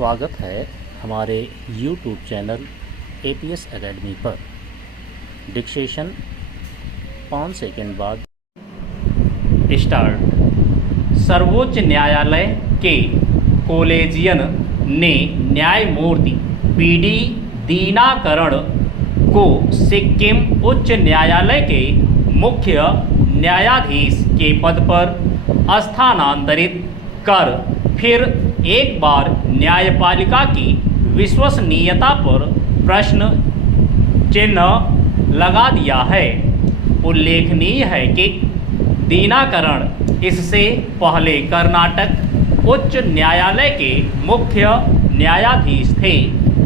स्वागत है हमारे YouTube चैनल APS एकेडमी पर। डिक्सेशन 5 सेकंड बाद स्टार्ट। सर्वोच्च न्यायालय के कॉलेजियन ने न्यायमूर्ति PD दीनाकरण को सिक्किम उच्च न्यायालय के मुख्य न्यायाधीश के पद पर स्थानांतरित कर फिर एक बार न्यायपालिका की विश्वसनीयता पर प्रश्न चिन्ह लगा दिया है। उल्लेखनीय है कि दीनाकरण इससे पहले कर्नाटक उच्च न्यायालय के मुख्य न्यायाधीश थे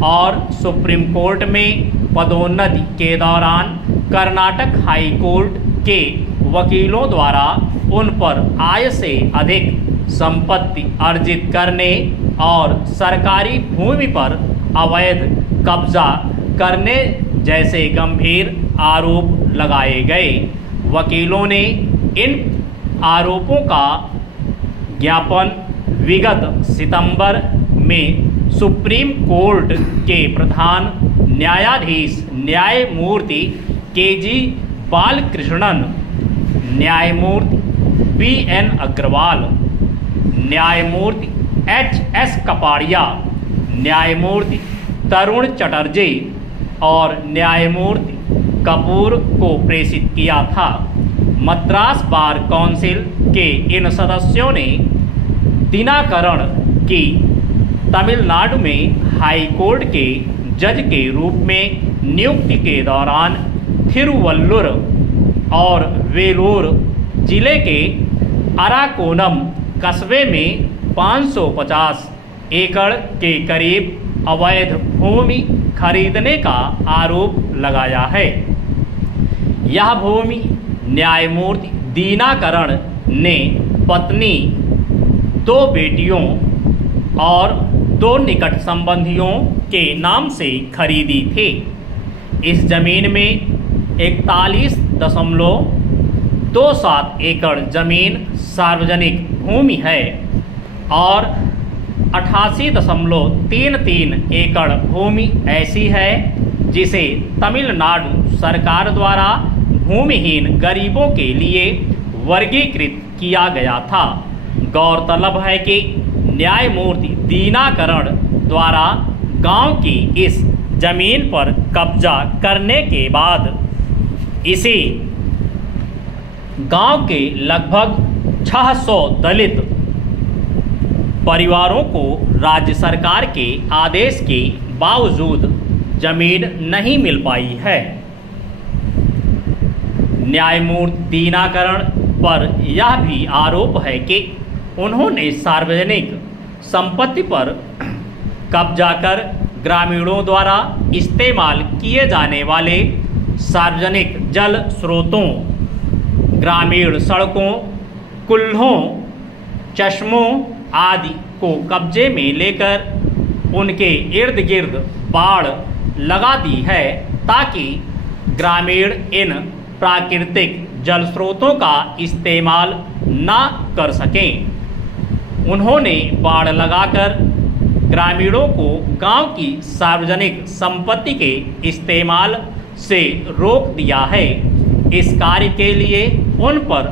और सुप्रीम कोर्ट में पदोन्नति के दौरान कर्नाटक हाई कोर्ट के वकीलों द्वारा उन पर आय से अधिक संपत्ति अर्जित करने और सरकारी भूमि पर अवैध कब्जा करने जैसे गंभीर आरोप लगाए गए। वकीलों ने इन आरोपों का ज्ञापन विगत सितंबर में सुप्रीम कोर्ट के प्रधान न्यायाधीश न्यायमूर्ति KG बालकृष्णन, न्यायमूर्ति BN अग्रवाल, न्यायमूर्ति HS कपाड़िया, न्यायमूर्ति तरुण चटर्जी और न्यायमूर्ति कपूर को प्रेषित किया था। मद्रास बार काउंसिल के इन सदस्यों ने दीनाकरण की तमिलनाडु में हाई कोर्ट के जज के रूप में नियुक्ति के दौरान थिरुवल्लुर और वेलूर जिले के अराकोनम कस्बे में 550 एकड़ के करीब अवैध भूमि खरीदने का आरोप लगाया है। यह भूमि न्यायमूर्ति दीनाकरण ने पत्नी, 2 बेटियों और 2 निकट संबंधियों के नाम से खरीदी थी। इस जमीन में 41.27 एकड़ जमीन सार्वजनिक भूमि है और 88.33 एकड़ भूमि ऐसी है जिसे तमिलनाडु सरकार द्वारा भूमिहीन गरीबों के लिए वर्गीकृत किया गया था। गौरतलब है कि न्यायमूर्ति दीनाकरण द्वारा गांव की इस जमीन पर कब्जा करने के बाद इसी गांव के लगभग 600 दलित परिवारों को राज्य सरकार के आदेश के बावजूद जमीन नहीं मिल पाई है। न्यायमूर्ति दीनाकरण पर यह भी आरोप है कि उन्होंने सार्वजनिक संपत्ति पर कब्जा कर ग्रामीणों द्वारा इस्तेमाल किए जाने वाले सार्वजनिक जल स्रोतों, ग्रामीण सड़कों, कुल्हों, चश्मों आदि को कब्जे में लेकर उनके इर्द गिर्द बाड़ लगा दी है ताकि ग्रामीण इन प्राकृतिक जल स्रोतों का इस्तेमाल ना कर सकें। उन्होंने बाड़ लगाकर ग्रामीणों को गांव की सार्वजनिक संपत्ति के इस्तेमाल से रोक दिया है। इस कार्य के लिए उन पर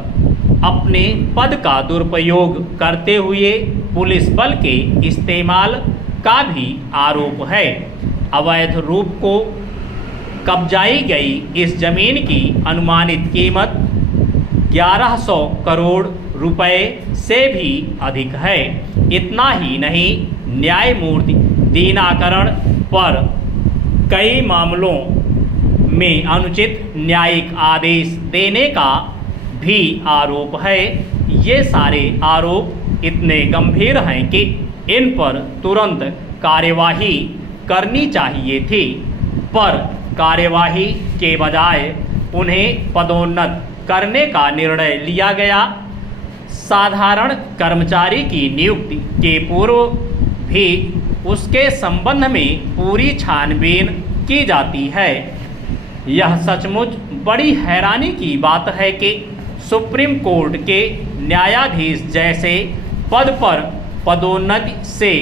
अपने पद का दुरुपयोग करते हुए पुलिस बल के इस्तेमाल का भी आरोप है। अवैध रूप को कब्जाई गई इस जमीन की अनुमानित कीमत 1100 करोड़ रुपए से भी अधिक है। इतना ही नहीं, न्यायमूर्ति दीनाकरण पर कई मामलों में अनुचित न्यायिक आदेश देने का भी आरोप है। ये सारे आरोप इतने गंभीर हैं कि इन पर तुरंत कार्यवाही करनी चाहिए थी, पर कार्यवाही के बजाय उन्हें पदोन्नत करने का निर्णय लिया गया। साधारण कर्मचारी की नियुक्ति के पूर्व भी उसके संबंध में पूरी छानबीन की जाती है। यह सचमुच बड़ी हैरानी की बात है कि सुप्रीम कोर्ट के न्यायाधीश जैसे पद पर पदोन्नति से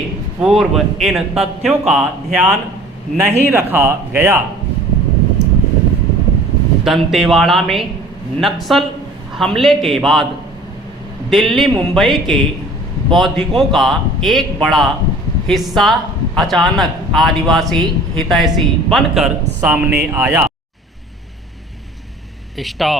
पूर्व इन तथ्यों का ध्यान नहीं रखा गया। दंतेवाड़ा में नक्सल हमले के बाद दिल्ली मुंबई के बौद्धिकों का एक बड़ा हिस्सा अचानक आदिवासी हितैषी बनकर सामने आया। स्टॉप।